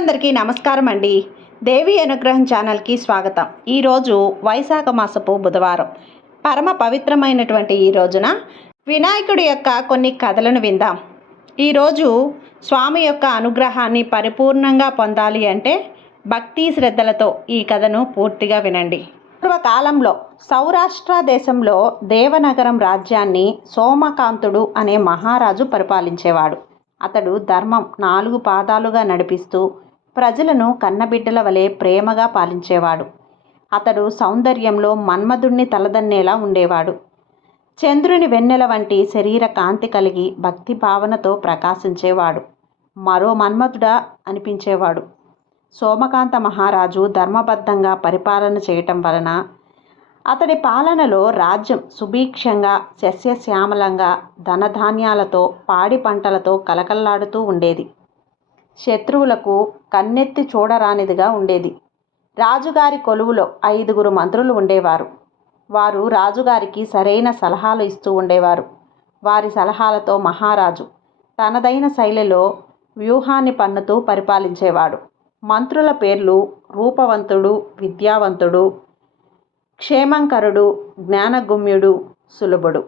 భక్తులందరికీ నమస్కారం అండి. దేవి అనుగ్రహం ఛానల్కి స్వాగతం. ఈరోజు వైశాఖ మాసపు బుధవారం. పరమ పవిత్రమైనటువంటి ఈ రోజున వినాయకుడి యొక్క కొన్ని కథలను విందాం. ఈరోజు స్వామి యొక్క అనుగ్రహాన్ని పరిపూర్ణంగా పొందాలి అంటే భక్తి శ్రద్ధలతో ఈ కథను పూర్తిగా వినండి. పూర్వకాలంలో సౌరాష్ట్ర దేశంలో దేవనగరం రాజ్యాన్ని సోమకాంతుడు అనే మహారాజు పరిపాలించేవాడు. అతడు ధర్మం నాలుగు పాదాలుగా నడిపిస్తూ ప్రజలను కన్నబిడ్డల వలె ప్రేమగా పాలించేవాడు. అతడు సౌందర్యంలో మన్మధుణ్ణి తలదన్నేలా ఉండేవాడు. చంద్రుని వెన్నెల వంటి శరీర కాంతి కలిగి భక్తి భావనతో ప్రకాశించేవాడు. మరో మన్మధుడా అనిపించేవాడు. సోమకాంత మహారాజు ధర్మబద్ధంగా పరిపాలన చేయటం వలన అతడి పాలనలో రాజ్యం సుభిక్షంగా సస్యశ్యామలంగా ధనధాన్యాలతో పాడి పంటలతో కలకల్లాడుతూ ఉండేది. శత్రువులకు కన్నెత్తి చూడరానిదిగా ఉండేది. రాజుగారి కొలువులో ఐదుగురు మంత్రులు ఉండేవారు. వారు రాజుగారికి సరైన సలహాలు ఇస్తూ ఉండేవారు. వారి సలహాలతో మహారాజు తనదైన శైలిలో వ్యూహాన్ని పన్నుతూ పరిపాలించేవాడు. మంత్రుల పేర్లు రూపవంతుడు విద్యావంతుడు క్షేమంకరుడు జ్ఞానగుమ్యుడు సులభుడు.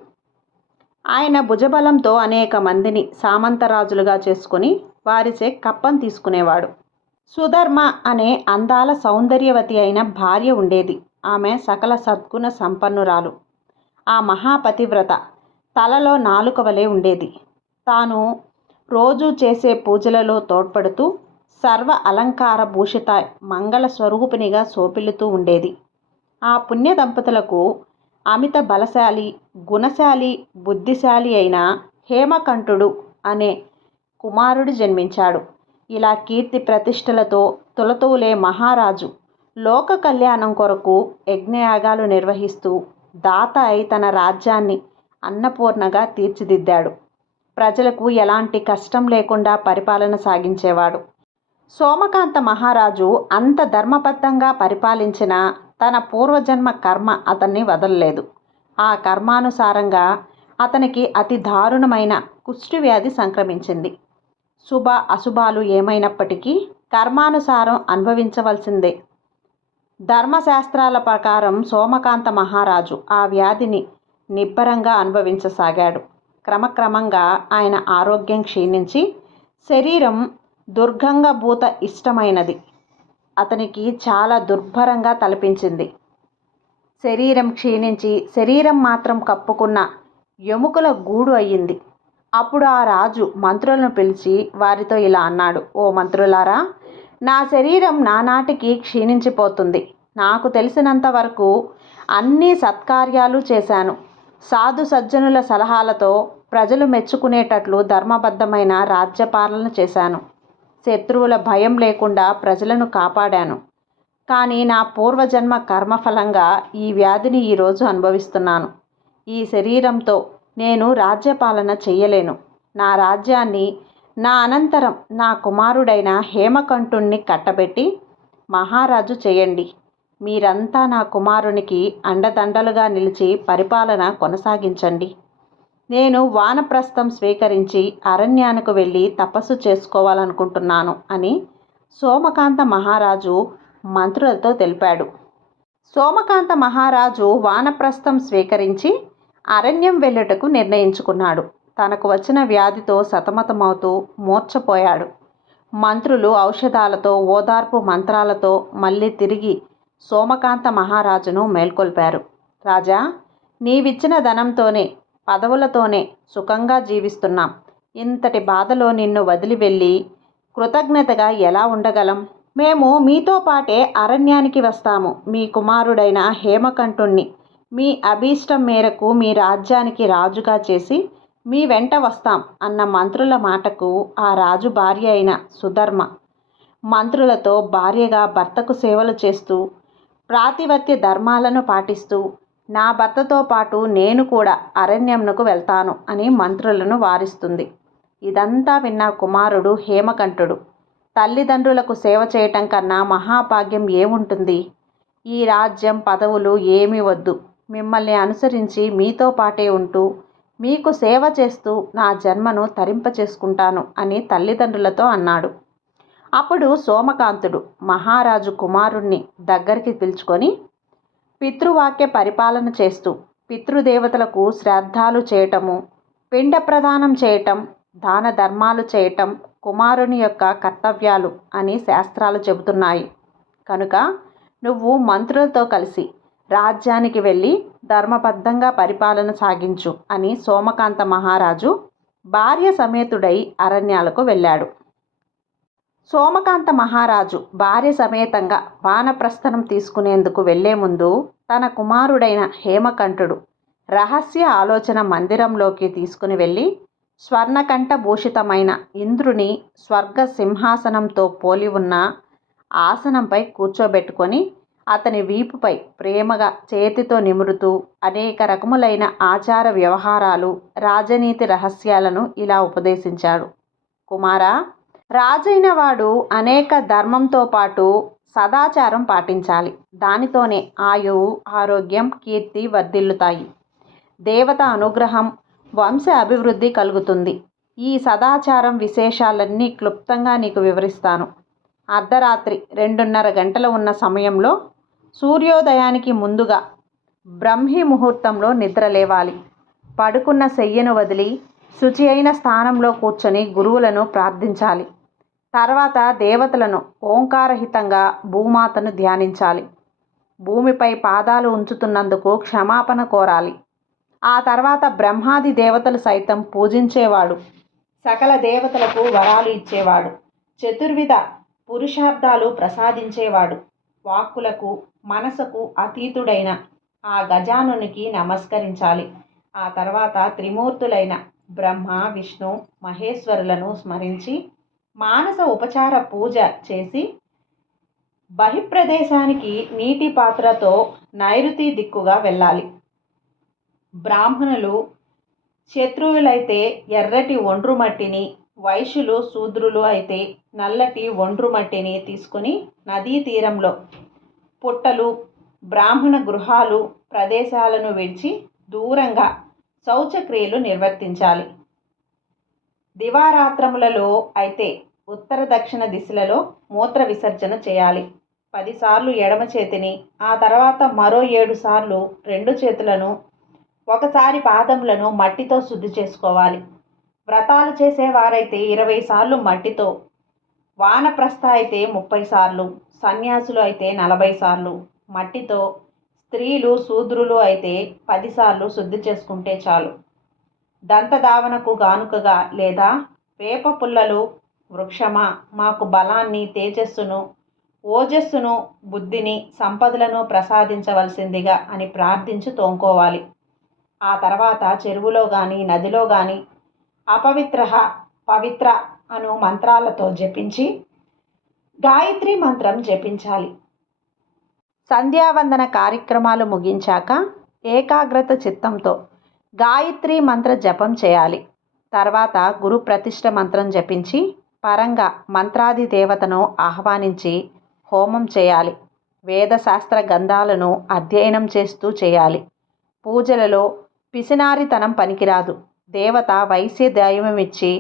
ఆయన భుజబలంతో అనేక మందిని సామంతరాజులుగా చేసుకుని వారిచే కప్పం తీసుకునేవాడు. సుధర్మ అనే అందాల సౌందర్యవతి అయిన భార్య ఉండేది. ఆమె సకల సద్గుణ సంపన్నురాలు. ఆ మహాపతివ్రత తలలో నాలుక వలె ఉండేది. తాను రోజు చేసే పూజలలో తోడ్పడుతూ సర్వ అలంకార భూషిత మంగళ స్వరూపిణిగా సోపిల్లుతూ ఉండేది. ఆ పుణ్య దంపతులకు అమిత బలశాలి గుణశాలి బుద్ధిశాలి అయిన హేమకంఠుడు అనే కుమారుడు జన్మించాడు. ఇలా కీర్తి ప్రతిష్టలతో తులతూలే మహారాజు లోక కళ్యాణం కొరకు యజ్ఞయాగాలు నిర్వహిస్తూ దాత అయి తన రాజ్యాన్ని అన్నపూర్ణగా తీర్చిదిద్దాడు. ప్రజలకు ఎలాంటి కష్టం లేకుండా పరిపాలన సాగించేవాడు. సోమకాంత మహారాజు అంత ధర్మబద్ధంగా పరిపాలించిన తన పూర్వజన్మ కర్మ అతన్ని వదలలేదు. ఆ కర్మానుసారంగా అతనికి అతి దారుణమైన కుష్ఠవ్యాధి సంక్రమించింది. శుభ అశుభాలు ఏమైనప్పటికీ కర్మానుసారం అనుభవించవలసిందే. ధర్మశాస్త్రాల ప్రకారం సోమకాంత మహారాజు ఆ వ్యాధిని నిబ్బరంగా అనుభవించసాగాడు. క్రమక్రమంగా ఆయన ఆరోగ్యం క్షీణించి శరీరం దుర్గంగభూత ఇష్టమైనది. అతనికి చాలా దుర్భరంగా తలపించింది. శరీరం క్షీణించి శరీరం మాత్రం కప్పుకున్న ఎముకల గూడు అయ్యింది. అప్పుడు ఆ రాజు మంత్రులను పిలిచి వారితో ఇలా అన్నాడు ఓ మంత్రులారా నా శరీరం నానాటికి క్షీణించిపోతుంది. నాకు తెలిసినంత వరకు అన్ని సత్కార్యాలు చేశాను. సాధు సజ్జనుల సలహాలతో ప్రజలు మెచ్చుకునేటట్లు ధర్మబద్ధమైన రాజ్యపాలన చేశాను. శత్రువుల భయం లేకుండా ప్రజలను కాపాడాను. కానీ నా పూర్వజన్మ కర్మఫలంగా ఈ వ్యాధిని ఈరోజు అనుభవిస్తున్నాను. ఈ శరీరంతో నేను రాజ్యపాలన చెయ్యలేను. నా రాజ్యాన్ని నా అనంతరం నా కుమారుడైన హేమకంఠుణ్ణి కట్టబెట్టి మహారాజు చేయండి. మీరంతా నా కుమారునికి అండదండలుగా నిలిచి పరిపాలన కొనసాగించండి. నేను వానప్రస్థం స్వీకరించి అరణ్యానికి వెళ్ళి తపస్సు చేసుకోవాలనుకుంటున్నాను అని సోమకాంత మహారాజు మంత్రులతో తెలిపాడు. సోమకాంత మహారాజు వానప్రస్థం స్వీకరించి అరణ్యం వెళ్ళుటకు నిర్ణయించుకున్నాడు. తనకు వచ్చిన వ్యాధితో సతమతమవుతూ మూర్ఛపోయాడు. మంత్రులు ఔషధాలతో ఓదార్పు మంత్రాలతో మళ్ళీ తిరిగి సోమకాంత మహారాజును మేల్కొల్పారు. రాజా నీవిచ్చిన ధనంతోనే పదవులతోనే సుఖంగా జీవిస్తున్నాం. ఇంతటి బాధలో నిన్ను వదిలి వెళ్ళి కృతజ్ఞతగా ఎలా ఉండగలం? మేము మీతో పాటే అరణ్యానికి వస్తాము. మీ కుమారుడైన హేమకంఠుణ్ణి మీ అభీష్టం మేరకు మీ రాజ్యానికి రాజుగా చేసి మీ వెంట వస్తాం అన్న మంత్రుల మాటకు ఆ రాజు భార్య అయిన సుధర్మ. మంత్రులతో భార్యగా భర్తకు సేవలు చేస్తూ ప్రాతిపత్య ధర్మాలను పాటిస్తూ నా భర్తతో పాటు నేను కూడా అరణ్యంకు వెళ్తాను అని మంత్రులను వారిస్తుంది. ఇదంతా విన్న కుమారుడు హేమకంఠుడు. తల్లిదండ్రులకు సేవ చేయటం కన్నా మహాభాగ్యం ఏముంటుంది? ఈ రాజ్యం పదవులు ఏమీ వద్దు. మిమ్మల్ని అనుసరించి మీతో పాటే ఉంటూ మీకు సేవ చేస్తూ నా జన్మను తరింపచేసుకుంటాను అని తల్లిదండ్రులతో అన్నాడు. అప్పుడు సోమకాంతుడు మహారాజు కుమారుణ్ణి దగ్గరికి పిలుచుకొని పితృవాక్య పరిపాలన చేస్తూ పితృదేవతలకు శ్రాద్ధాలు చేయటము పిండ ప్రదానం చేయటం దాన ధర్మాలు చేయటం కుమారుని యొక్క కర్తవ్యాలు అని శాస్త్రాలు చెబుతున్నాయి. కనుక నువ్వు మంత్రులతో కలిసి రాజ్యానికి వెళ్ళి ధర్మబద్ధంగా పరిపాలన సాగించు అని సోమకాంత మహారాజు భార్య సమేతుడై అరణ్యాలకు వెళ్ళాడు. సోమకాంత మహారాజు భార్య సమేతంగా వానప్రస్థనం తీసుకునేందుకు వెళ్ళే ముందు తన కుమారుడైన హేమకంఠుడు రహస్య ఆలోచన మందిరంలోకి తీసుకుని వెళ్ళి స్వర్ణకంఠ భూషితమైన ఇంద్రుని స్వర్గ సింహాసనంతో పోలి ఉన్న ఆసనంపై కూర్చోబెట్టుకొని అతని వీపుపై ప్రేమగా చేతితో నిమురుతూ అనేక రకములైన ఆచార వ్యవహారాలు రాజనీతి రహస్యాలను ఇలా ఉపదేశించాడు. కుమారా రాజైన వాడు అనేక ధర్మంతో పాటు సదాచారం పాటించాలి. దానితోనే ఆయువు ఆరోగ్యం కీర్తి వర్ధిల్లుతాయి. దేవత అనుగ్రహం వంశ అభివృద్ధి కలుగుతుంది. ఈ సదాచారం విశేషాలన్నీ క్లుప్తంగా నీకు వివరిస్తాను. అర్ధరాత్రి రెండున్నర గంటల ఉన్న సమయంలో సూర్యోదయానికి ముందుగా బ్రహ్మి ముహూర్తంలో నిద్ర లేవాలి. పడుకున్న శయ్యను వదిలి శుచి అయిన స్థానంలో కూర్చొని గురువులను ప్రార్థించాలి. తర్వాత దేవతలను ఓంకారహితంగా భూమాతను ధ్యానించాలి. భూమిపై పాదాలు ఉంచుతున్నందుకు క్షమాపణ కోరాలి. ఆ తర్వాత బ్రహ్మాది దేవతలు సైతం పూజించేవాడు. సకల దేవతలకు వరాలు ఇచ్చేవాడు. చతుర్విధ పురుషార్థాలు ప్రసాదించేవాడు. వాక్కులకు మనసుకు అతీతుడైన ఆ గజానునికి నమస్కరించాలి. ఆ తర్వాత త్రిమూర్తులైన బ్రహ్మ విష్ణు మహేశ్వరులను స్మరించి మానస ఉపచార పూజ చేసి బహిప్రదేశానికి నీటి పాత్రతో నైరుతి దిక్కుగా వెళ్ళాలి. బ్రాహ్మణులు శత్రువులైతే ఎర్రటి ఒండ్రు మట్టిని వైశ్యులు శూద్రులు అయితే నల్లటి ఒండ్రు మట్టిని తీసుకుని నదీ తీరంలో పుట్టలు బ్రాహ్మణ గృహాలు ప్రదేశాలను విడిచి దూరంగా శౌచక్రియలు నిర్వర్తించాలి. దివారాత్రములలో అయితే ఉత్తర దక్షిణ దిశలలో మూత్ర విసర్జన చేయాలి. పదిసార్లు ఎడమ చేతిని ఆ తర్వాత మరో ఏడు సార్లు రెండు చేతులను ఒకసారి పాదములను మట్టితో శుద్ధి చేసుకోవాలి. వ్రతాలు చేసేవారైతే ఇరవై సార్లు మట్టితో వానప్రస్థ అయితే ముప్పై సార్లు సన్యాసులు అయితే నలభై సార్లు మట్టితో స్త్రీలు శూద్రులు అయితే పదిసార్లు శుద్ధి చేసుకుంటే చాలు. దంతధావనకు గానుకగా లేదా వేప పుల్లలు వృక్షమా మాకు బలాన్ని తేజస్సును ఓజస్సును బుద్ధిని సంపదలను ప్రసాదించవలసిందిగా అని ప్రార్థించి తోముకోవాలి ఆ తర్వాత చెరువులో కానీ నదిలో కానీ అపవిత్ర పవిత్ర అను మంత్రాలతో జపించి గాయత్రి మంత్రం జపించాలి. సంధ్యావందన కార్యక్రమాలు ముగించాక ఏకాగ్రత చిత్తంతో గాయత్రి మంత్ర జపం చేయాలి. తర్వాత గురు ప్రతిష్ఠ మంత్రం జపించి పరంగా మంత్రాది దేవతను ఆహ్వానించి హోమం చేయాలి. వేదశాస్త్ర గంధాలను అధ్యయనం చేస్తూ చేయాలి. పూజలలో పిసినారితనం పనికిరాదు. దేవత వైశ్య దైవమిచ్చి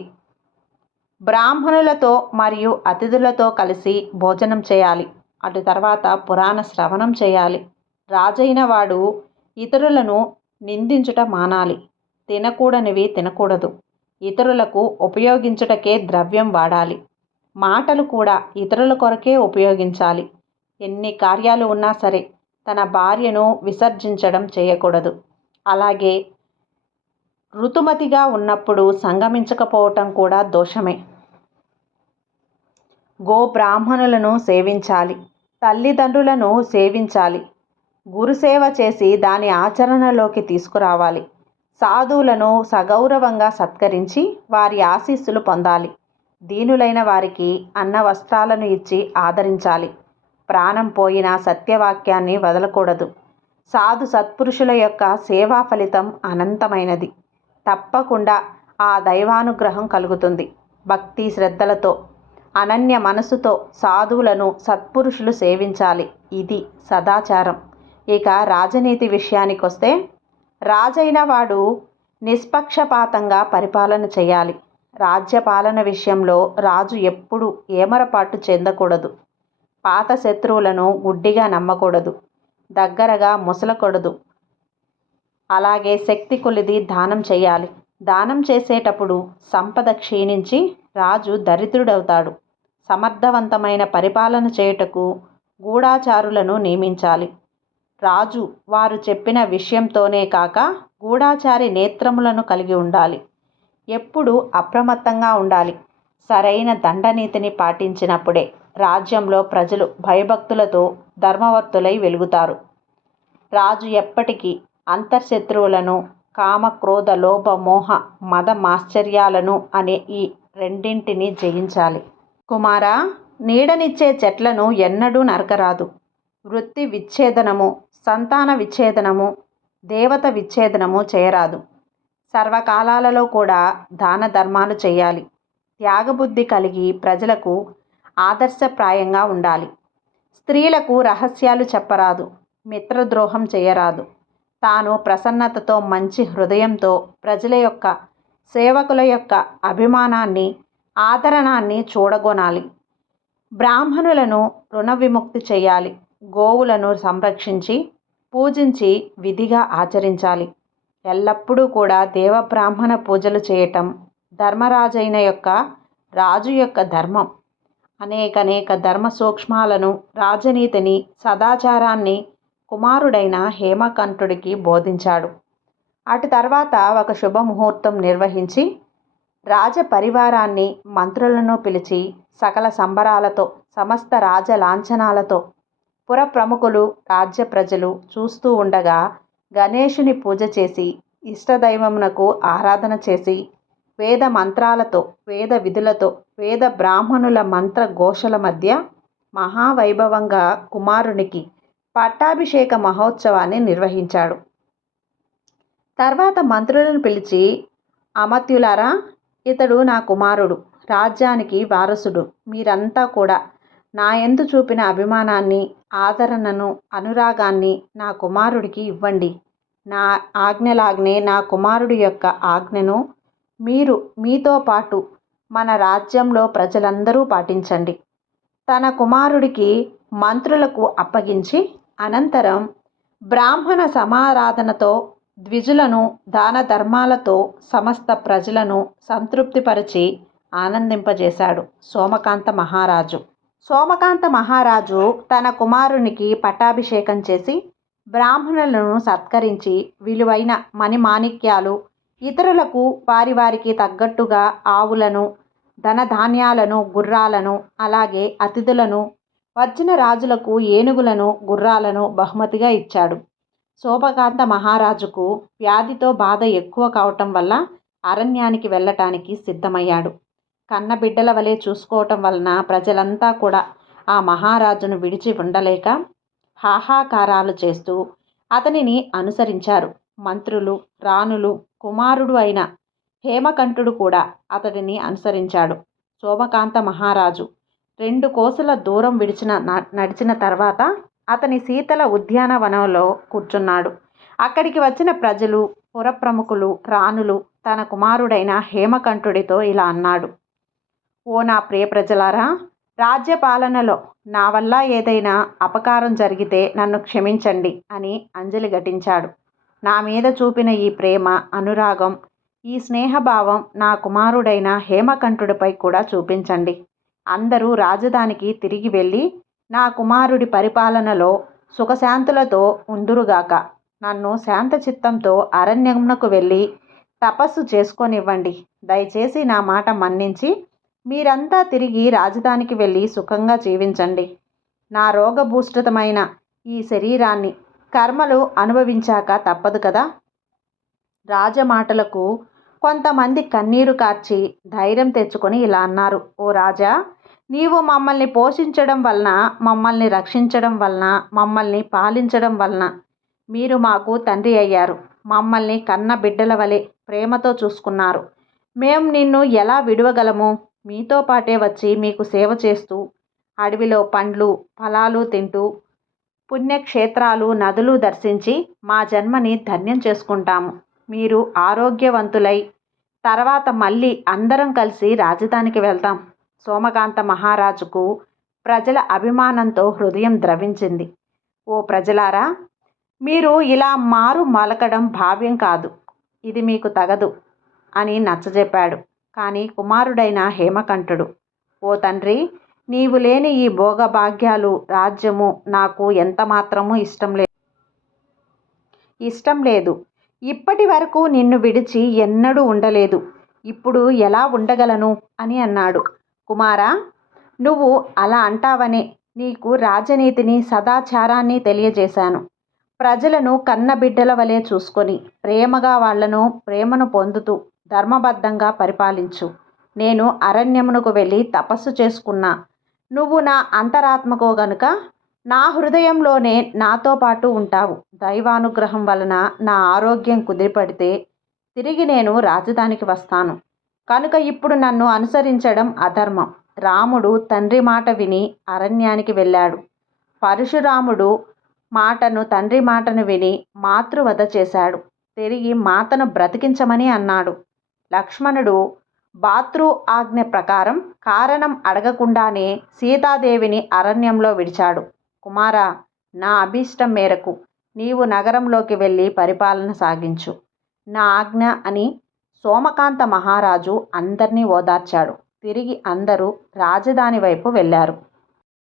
బ్రాహ్మణులతో మరియు అతిథులతో కలిసి భోజనం చేయాలి. అటు తర్వాత పురాణ శ్రవణం చేయాలి. రాజైన వాడు ఇతరులను నిందించుట మానాలి. తినకూడనివి తినకూడదు. ఇతరులకు ఉపయోగించుటకే ద్రవ్యం వాడాలి. మాటలు కూడా ఇతరుల కొరకే ఉపయోగించాలి. ఎన్ని కార్యాలు ఉన్నా సరే తన భార్యను విసర్జించడం చేయకూడదు. అలాగే ఋతుమతిగా ఉన్నప్పుడు సంగమించకపోవటం కూడా దోషమే. గో బ్రాహ్మణులను సేవించాలి తల్లిదండ్రులను సేవించాలి గురుసేవ చేసి దాని ఆచరణలోకి తీసుకురావాలి సాధువులను సగౌరవంగా సత్కరించి వారి ఆశీస్సులు పొందాలి దీనులైన వారికి అన్న వస్త్రాలను ఇచ్చి ఆదరించాలి. ప్రాణం పోయిన సత్యవాక్యాన్ని వదలకూడదు. సాధు సత్పురుషుల యొక్క సేవా ఫలితం అనంతమైనది. తప్పకుండా ఆ దైవానుగ్రహం కలుగుతుంది. భక్తి శ్రద్ధలతో అనన్య మనసుతో సాధువులను సత్పురుషులు సేవించాలి. ఇది సదాచారం. ఇక రాజనీతి విషయానికి వస్తే రాజైన వాడు నిష్పక్షపాతంగా పరిపాలన చేయాలి. రాజ్యపాలన విషయంలో రాజు ఎప్పుడూ ఏమరపాటు చెందకూడదు. పాత శత్రువులను గుడ్డిగా నమ్మకూడదు. దగ్గరగా ముసలకూడదు. అలాగే శక్తి కొలిది దానం చేయాలి. దానం చేసేటప్పుడు సంపద క్షీణించి రాజు దరిద్రుడవుతాడు. సమర్థవంతమైన పరిపాలన చేయుటకు గూఢాచారులను నియమించాలి. రాజు వారు చెప్పిన విషయంతోనే కాక గూఢాచారి నేత్రములను కలిగి ఉండాలి. ఎప్పుడు అప్రమత్తంగా ఉండాలి. సరైన దండనీతిని పాటించినప్పుడే రాజ్యంలో ప్రజలు భయభక్తులతో ధర్మవర్తులై వెలుగుతారు. రాజు ఎప్పటికీ అంతర్శత్రువులను కామ క్రోధ లోభ మోహ మద మాశ్చర్యాలను అనే ఈ రెండింటిని జయించాలి. కుమారా నీడనిచ్చే చెట్లను ఎన్నడూ నరకరాదు. వృత్తి విచ్ఛేదనము సంతాన విచ్ఛేదనము దేవత విచ్ఛేదనము చేయరాదు. సర్వకాలాలలో కూడా దాన ధర్మాలు చేయాలి. త్యాగబుద్ధి కలిగి ప్రజలకు ఆదర్శప్రాయంగా ఉండాలి. స్త్రీలకు రహస్యాలు చెప్పరాదు. మిత్రద్రోహం చేయరాదు. తాను ప్రసన్నతతో మంచి హృదయంతో ప్రజల యొక్క సేవకుల యొక్క అభిమానాన్ని ఆదరణాన్ని చూడగొనాలి. బ్రాహ్మణులను రుణ విముక్తి చేయాలి. గోవులను సంరక్షించి పూజించి విధిగా ఆచరించాలి. ఎల్లప్పుడూ కూడా దేవబ్రాహ్మణ పూజలు చేయటం ధర్మరాజైన యొక్క రాజు యొక్క ధర్మం. అనేకనేక ధర్మ సూక్ష్మాలను రాజనీతిని సదాచారాన్ని కుమారుడైన హేమకంఠుడికి బోధించాడు. అటు తర్వాత ఒక శుభముహూర్తం నిర్వహించి రాజ పరివారాన్ని మంత్రులను పిలిచి సకల సంబరాలతో సమస్త రాజ లాంఛనాలతో పుర ప్రముఖులు రాజ్య ప్రజలు చూస్తూ ఉండగా గణేషుని పూజ చేసి ఇష్టదైవమునకు ఆరాధన చేసి వేద మంత్రాలతో వేద విధులతో వేద బ్రాహ్మణుల మంత్ర ఘోషల మధ్య మహావైభవంగా కుమారునికి పట్టాభిషేక మహోత్సవాన్ని నిర్వహించాడు. తర్వాత మంత్రులను పిలిచి అమత్యులారా ఇతడు నా కుమారుడు రాజ్యానికి వారసుడు మీరంతా కూడా నా ఎందు చూపిన అభిమానాన్ని ఆదరణను అనురాగాన్ని నా కుమారుడికి ఇవ్వండి. నా ఆజ్ఞలాగ్నే నా కుమారుడి యొక్క ఆజ్ఞను మీరు మీతో పాటు మన రాజ్యంలో ప్రజలందరూ పాటించండి. తన కుమారుడికి మంత్రులకు అప్పగించి అనంతరం బ్రాహ్మణ సమారాధనతో ద్విజులను దాన ధర్మాలతో సమస్త ప్రజలను సంతృప్తిపరిచి ఆనందింపజేశాడు సోమకాంత మహారాజు. సోమకాంత మహారాజు తన కుమారునికి పట్టాభిషేకం చేసి బ్రాహ్మణులను సత్కరించి విలువైన మణిమాణిక్యాలు ఇతరులకు వారి వారికి తగ్గట్టుగా ఆవులను ధనధాన్యాలను గుర్రాలను అలాగే అతిథులను వచ్చిన రాజులకు ఏనుగులను గుర్రాలను బహుమతిగా ఇచ్చాడు. శోభకాంత మహారాజుకు వ్యాధితో బాధ ఎక్కువ కావటం వల్ల అరణ్యానికి వెళ్ళటానికి సిద్ధమయ్యాడు. కన్నబిడ్డల వలె చూసుకోవటం వలన ప్రజలంతా కూడా ఆ మహారాజును విడిచి ఉండలేక హాహాకారాలు చేస్తూ అతనిని అనుసరించారు. మంత్రులు రాణులు కుమారుడు అయిన హేమకంఠుడు కూడా అతడిని అనుసరించాడు. శోభకాంత మహారాజు రెండు కోసుల దూరం విడిచిన నడిచిన తర్వాత అతని శీతల ఉద్యానవనంలో కూర్చున్నాడు. అక్కడికి వచ్చిన ప్రజలు పురప్రముఖులు రాణులు తన కుమారుడైన హేమకంఠుడితో ఇలా అన్నాడు. ఓ నా ప్రియ ప్రజలారా రాజ్యపాలనలో నా వల్ల ఏదైనా అపకారం జరిగితే నన్ను క్షమించండి అని అంజలి ఘటించాడు. నా మీద చూపిన ఈ ప్రేమ అనురాగం ఈ స్నేహభావం నా కుమారుడైన హేమకంఠుడిపై కూడా చూపించండి. అందరూ రాజధానికి తిరిగి వెళ్ళి నా కుమారుడి పరిపాలనలో సుఖశాంతులతో ఉందురుగాక. నన్ను శాంత చిత్తంతో అరణ్యమునకు వెళ్ళి తపస్సు చేసుకొనివ్వండి. దయచేసి నా మాట మన్నించి మీరంతా తిరిగి రాజధానికి వెళ్ళి సుఖంగా జీవించండి. నా రోగభూష్టితమైన ఈ శరీరాన్ని కర్మలు అనుభవించాక తప్పదు కదా? రాజమాటలకు కొంతమంది కన్నీరు కార్చి ధైర్యం తెచ్చుకొని ఇలా అన్నారు. ఓ రాజా నీవు మమ్మల్ని పోషించడం వలన మమ్మల్ని రక్షించడం వలన మమ్మల్ని పాలించడం వలన మీరు మాకు తండ్రి అయ్యారు. మమ్మల్ని కన్న బిడ్డల వలె ప్రేమతో చూసుకున్నారు. మేము నిన్ను ఎలా విడవగలము? మీతో పాటే వచ్చి మీకు సేవ చేస్తూ అడవిలో పండ్లు ఫలాలు తింటూ పుణ్యక్షేత్రాలు నదులు దర్శించి మా జన్మని ధన్యం చేసుకుంటాము. మీరు ఆరోగ్యవంతులై తర్వాత మళ్ళీ అందరం కలిసి రాజధానికి వెళ్దాం సోమకాంత మహారాజుకు ప్రజల అభిమానంతో హృదయం ద్రవించింది. ఓ ప్రజలారా మీరు ఇలా మారు మలకడం భావ్యం కాదు. ఇది మీకు తగదు అని నచ్చజెప్పాడు. కానీ కుమారుడైన హేమకంఠుడు ఓ తండ్రి నీవు లేని ఈ భోగభాగ్యాలు రాజ్యము నాకు ఎంత మాత్రమూ ఇష్టం లేదు. ఇష్టం లేదు. ఇప్పటి వరకు నిన్ను విడిచి ఎన్నడూ ఉండలేదు. ఇప్పుడు ఎలా ఉండగలను? అని అన్నాడు. కుమారా నువ్వు అలా అంటావనే. నీకు రాజనీతిని సదాచారాన్ని తెలియజేశాను. ప్రజలను కన్నబిడ్డల వలె చూసుకొని ప్రేమగా వాళ్ళను ప్రేమను పొందుతూ ధర్మబద్ధంగా పరిపాలించు. నేను అరణ్యమునకు వెళ్ళి తపస్సు చేసుకున్నా. నువ్వు నా అంతరాత్మకో గనుక నా హృదయంలోనే నాతో పాటు ఉంటావు. దైవానుగ్రహం వలన నా ఆరోగ్యం కుదిరిపడితే తిరిగి నేను రాజధానికి వస్తాను. కనుక ఇప్పుడు నన్ను అనుసరించడం అధర్మం. రాముడు తండ్రి మాట విని అరణ్యానికి వెళ్ళాడు. పరశురాముడు మాటను తండ్రి మాటను విని మాతృవధ చేశాడు. తిరిగి మాతను బ్రతికించమని అన్నాడు. లక్ష్మణుడు భాతృ ఆజ్ఞ ప్రకారం కారణం అడగకుండానే సీతాదేవిని అరణ్యంలో విడిచాడు. కుమారా నా అభీష్టం మేరకు నీవు నగరంలోకి వెళ్ళి పరిపాలన సాగించు. నా ఆజ్ఞ అని సోమకాంత మహారాజు అందరినీ ఓదార్చాడు. తిరిగి అందరూ రాజధాని వైపు వెళ్ళారు.